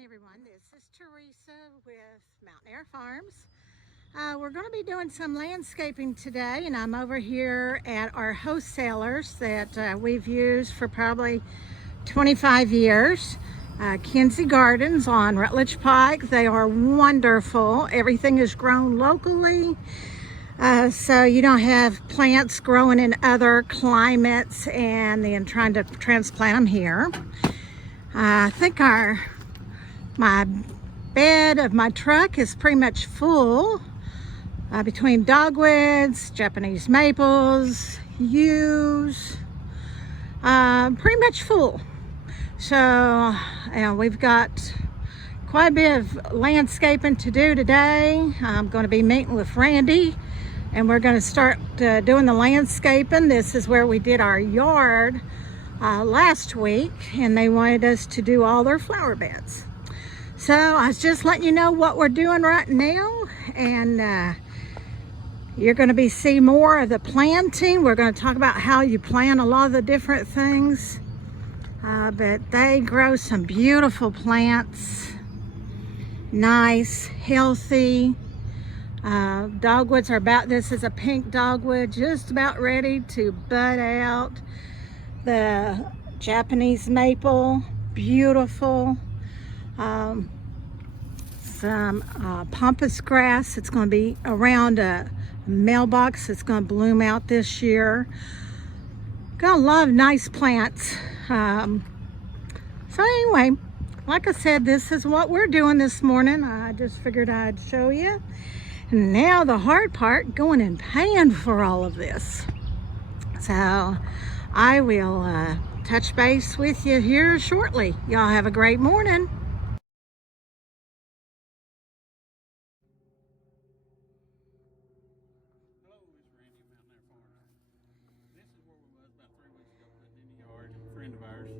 morning, everyone. This is Teresa with Mountain Air Farms. We're going to be doing some landscaping today, and I'm over here at our wholesalers that we've used for probably 25 years. Kinsey Gardens on Rutledge Pike. They are wonderful. Everything is grown locally, so you don't have plants growing in other climates and then trying to transplant them here. I think my bed of my truck is pretty much full between dogwoods, Japanese maples, yews, pretty much full. So we've got quite a bit of landscaping to do today. I'm going to be meeting with Randy and we're going to start doing the landscaping. This is where we did our yard last week, and they wanted us to do all their flower beds. So I was just letting you know what we're doing right now, and you're going to see more of the planting. We're going to talk about how you plant a lot of the different things, but they grow some beautiful plants, nice, healthy. Dogwoods are this is a pink dogwood, just about ready to bud out. The Japanese maple, beautiful. Some pampas grass. It's going to be around a mailbox. It's going to bloom out this year. Got a lot of nice plants. So anyway, like I said, this is what we're doing this morning. I just figured I'd show you. And now the hard part, going and paying for all of this. So I will touch base with you here shortly. Y'all have a great morning. Hello, it's Randy at Mountain Air Farms. This is where we was about 3 weeks ago putting in the yard, a friend of ours.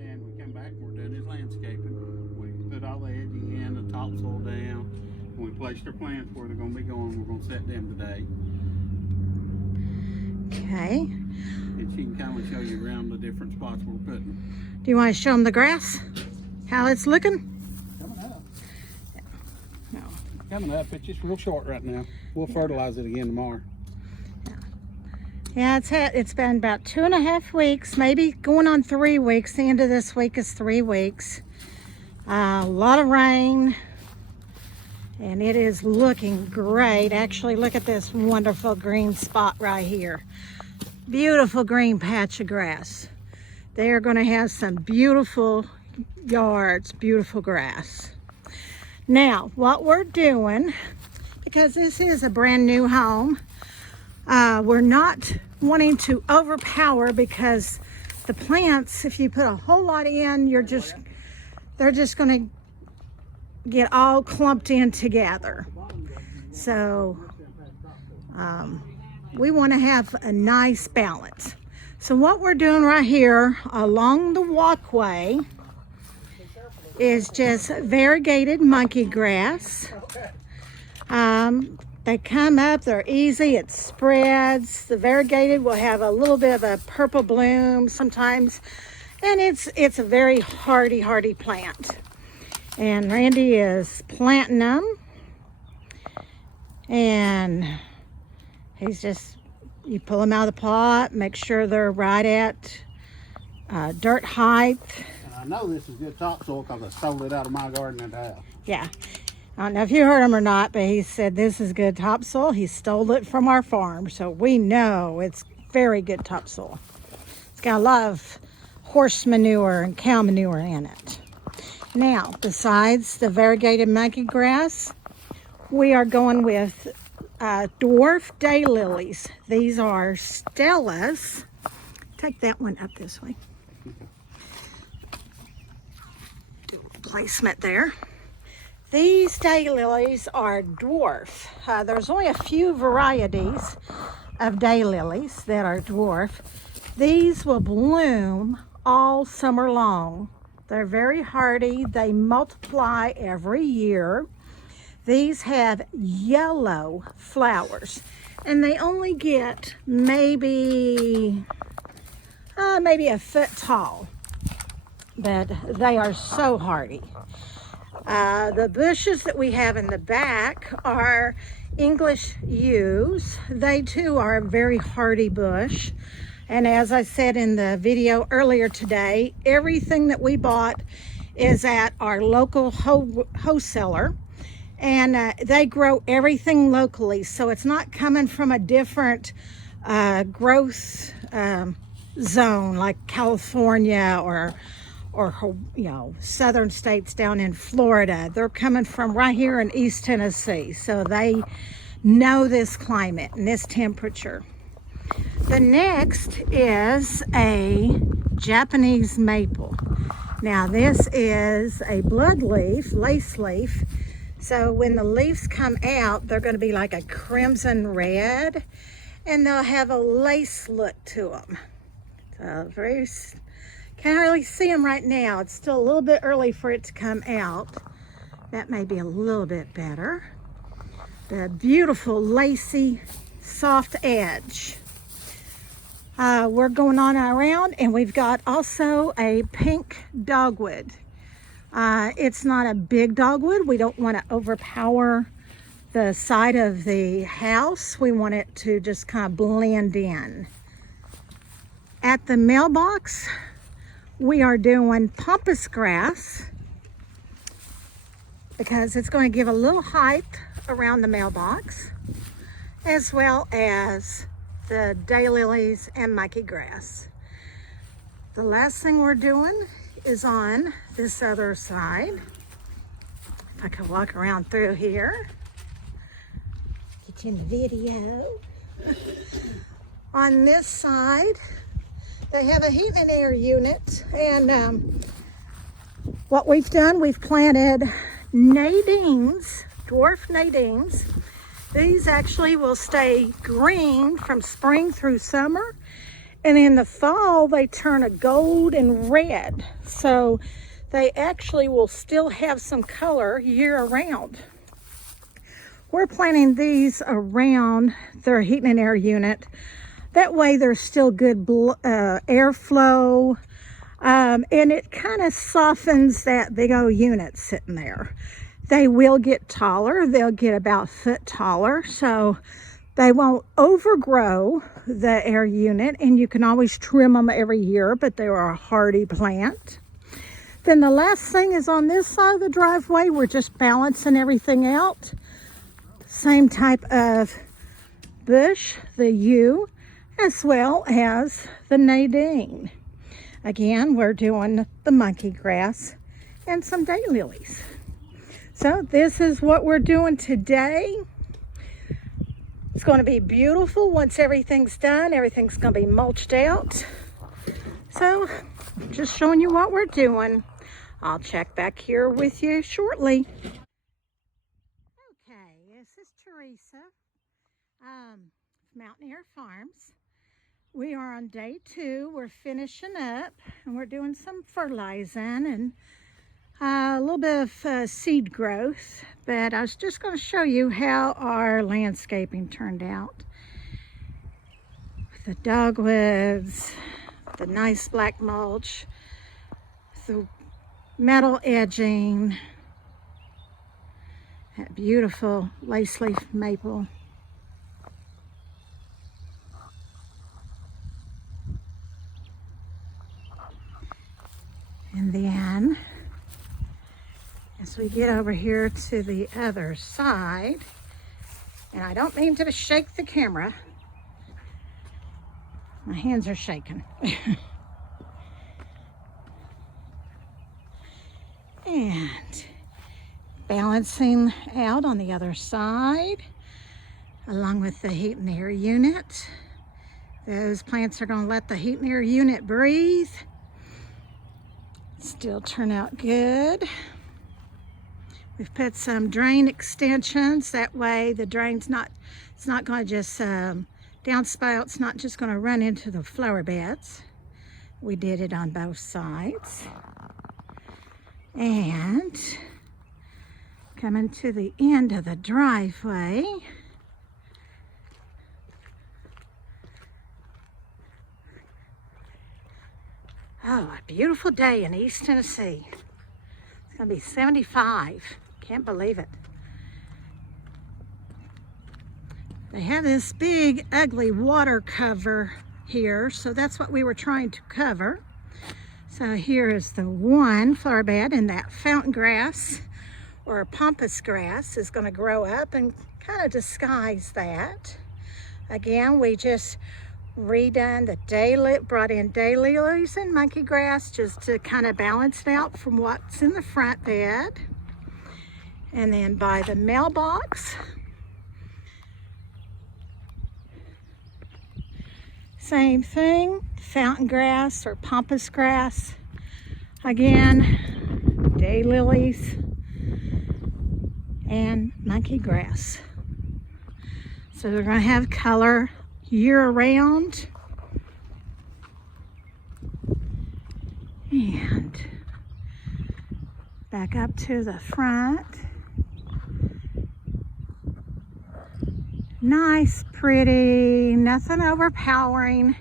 And we come back and we're doing his landscaping. We put all the edging in, the topsoil down. And we placed our plants where they're going to be going. We're going to set them today. Okay. And she can kind of show you around the different spots we're putting them. Do you want to show them the grass? How it's looking? Coming up. No. Coming up. It's just real short right now. We'll fertilize it again tomorrow. Yeah, it's been about 2.5 weeks, maybe going on 3 weeks. The end of this week is 3 weeks. A lot of rain, and it is looking great. Actually, look at this wonderful green spot right here. Beautiful green patch of grass. They are going to have some beautiful yards, beautiful grass. Now, what we're doing, because this is a brand new home, we're not wanting to overpower, because the plants, if you put a whole lot in, they're just going to get all clumped in together. So we want to have a nice balance. So what we're doing right here along the walkway is just variegated monkey grass. They come up, they're easy, it spreads. The variegated will have a little bit of a purple bloom sometimes, and it's a very hardy plant. And Randy is planting them, and he's just, you pull them out of the pot, make sure they're right at dirt height. And I know this is good topsoil because I stole it out of my garden at the house. Yeah. I don't know if you heard him or not, but he said this is good topsoil. He stole it from our farm, so we know it's very good topsoil. It's got a lot of horse manure and cow manure in it. Now, besides the variegated monkey grass, we are going with dwarf daylilies. These are Stellas. Take that one up this way. Do a placement there. These daylilies are dwarf. There's only a few varieties of daylilies that are dwarf. These will bloom all summer long. They're very hardy. They multiply every year. These have yellow flowers, and they only get maybe a foot tall, but they are so hardy. The bushes that we have in the back are English yews. They too are a very hardy bush. And as I said in the video earlier today, everything that we bought is at our local wholesaler. And they grow everything locally. So it's not coming from a different growth zone like California or southern states down in Florida. They're coming from right here in East Tennessee, so they know this climate and this temperature. The next is a Japanese maple. Now this is a blood leaf, lace leaf, so when the leaves come out, they're going to be like a crimson red, and they'll have a lace look to them. So very, can't really see them right now. It's still a little bit early for it to come out. That may be a little bit better. The beautiful lacy soft edge. We're going on around, and we've got also a pink dogwood. It's not a big dogwood. We don't want to overpower the side of the house. We want it to just kind of blend in. At the mailbox, we are doing pampas grass because it's going to give a little height around the mailbox, as well as the daylilies and monkey grass. The last thing we're doing is on this other side. If I could walk around through here, get you in the video. On this side, they have a heat and air unit, and what we've done, we've planted nadines, dwarf nadines. These actually will stay green from spring through summer, and in the fall they turn a gold and red, so they actually will still have some color year round. We're planting these around their heat and air unit. That way there's still good airflow, and it kind of softens that big old unit sitting there. They will get taller. They'll get about a foot taller, so they won't overgrow the air unit, and you can always trim them every year, but they are a hardy plant. Then the last thing is on this side of the driveway. We're just balancing everything out. Same type of bush, the yew, as well as the nadine. Again, we're doing the monkey grass and some daylilies. So this is what we're doing today. It's going to be beautiful once everything's done. Everything's going to be mulched out. So just showing you what we're doing. I'll check back here with you shortly. Okay, this is Teresa, Mountain Air Farms. We are on day 2. We're finishing up, and we're doing some fertilizing and a little bit of seed growth, but I was just going to show you how our landscaping turned out. The dogwoods, the nice black mulch, the metal edging, that beautiful lace leaf maple. And then as we get over here to the other side, and I don't mean to shake the camera, my hands are shaking. And balancing out on the other side, along with the heat and air unit. Those plants are going to let the heat and air unit breathe. Still turn out good. We've put some drain extensions. That way the drain's not, it's not going to just downspouts, not just going to run into the flower beds. We did it on both sides. And coming to the end of the driveway, oh, a beautiful day in East Tennessee. gonna be 75. Can't believe it. They have this big, ugly water cover here, so that's what we were trying to cover. So here is the one flower bed, and that fountain grass or pampas grass is going to grow up and kind of disguise that. Again, we just redone the brought in daylilies and monkey grass just to kind of balance it out from what's in the front bed. And then by the mailbox, same thing, fountain grass or pampas grass. Again, daylilies and monkey grass. So they're going to have color year round. And back up to the front. Nice, pretty, nothing overpowering.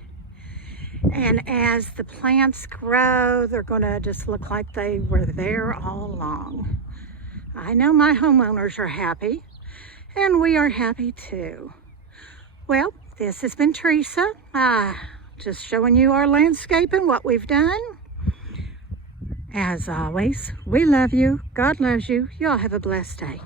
And as the plants grow, they're going to just look like they were there all along. I know my homeowners are happy, and we are happy too. Well, this has been Teresa, just showing you our landscaping, what we've done. As always, we love you. God loves you. Y'all have a blessed day.